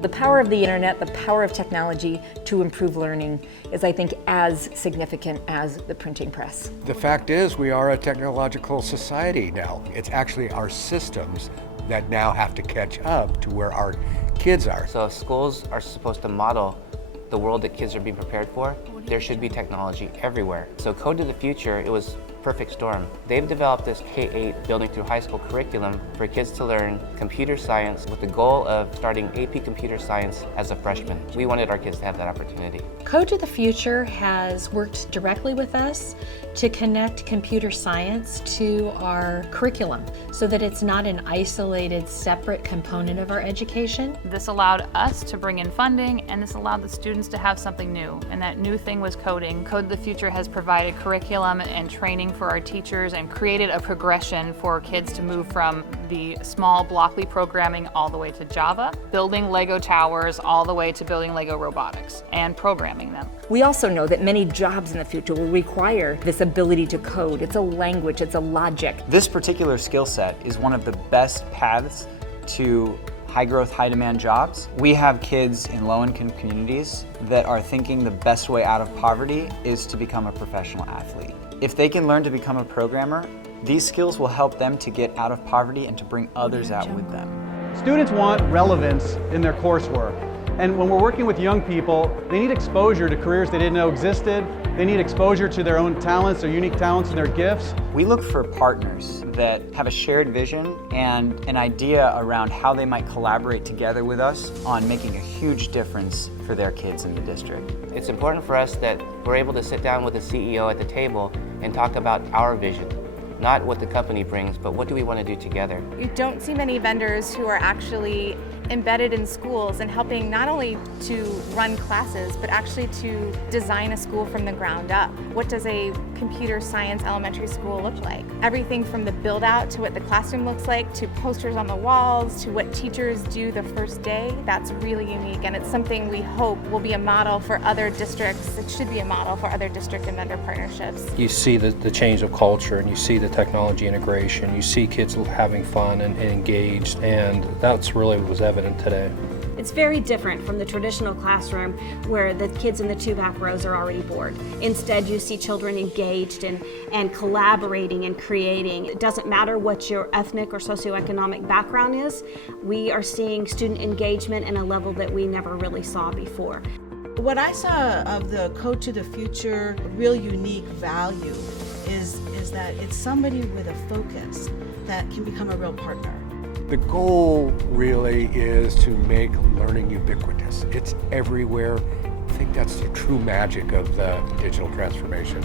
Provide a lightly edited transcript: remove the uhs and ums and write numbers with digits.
The power of the internet, the power of technology to improve learning is, I think, as significant as the printing press. The fact is, we are a technological society now. It's actually our systems that now have to catch up to where our kids are. So if schools are supposed to model the world that kids are being prepared for, there should be technology everywhere. So Code to the Future, it was perfect storm. They've developed this K-8 building through high school curriculum for kids to learn computer science with the goal of starting AP Computer Science as a freshman. We wanted our kids to have that opportunity. Code to the Future has worked directly with us to connect computer science to our curriculum so that it's not an isolated, separate component of our education. This allowed us to bring in funding, and this allowed the students to have something new, and that new thing was coding. Code to the Future has provided curriculum and training for our teachers and created a progression for kids to move from the small blockly programming all the way to Java, building Lego towers all the way to building Lego robotics and programming them. We also know that many jobs in the future will require this ability to code. It's a language, it's a logic. This particular skill set is one of the best paths to high growth, high demand jobs. We have kids in low income communities that are thinking the best way out of poverty is to become a professional athlete. If they can learn to become a programmer, these skills will help them to get out of poverty and to bring others out with them. Students want relevance in their coursework. And when we're working with young people, they need exposure to careers they didn't know existed. They need exposure to their own talents, their unique talents and their gifts. We look for partners that have a shared vision and an idea around how they might collaborate together with us on making a huge difference for their kids in the district. It's important for us that we're able to sit down with the CEO at the table and talk about our vision. Not what the company brings, but what do we want to do together. You don't see many vendors who are actually embedded in schools and helping not only to run classes, but actually to design a school from the ground up. What does a computer science elementary school look like? Everything from the build out to what the classroom looks like, to posters on the walls, to what teachers do the first day. That's really unique, and it's something we hope will be a model for other districts. It should be a model for other district and vendor partnerships. You see the change of culture, and you see the technology integration. You see kids having fun and engaged, and that's really what was evident today. It's very different from the traditional classroom where the kids in the two back rows are already bored. Instead, you see children engaged and collaborating and creating. It doesn't matter what your ethnic or socioeconomic background is. We are seeing student engagement in a level that we never really saw before. What I saw of the Code to the Future real unique value is that it's somebody with a focus that can become a real partner. The goal really is to make learning ubiquitous. It's everywhere. I think that's the true magic of the digital transformation.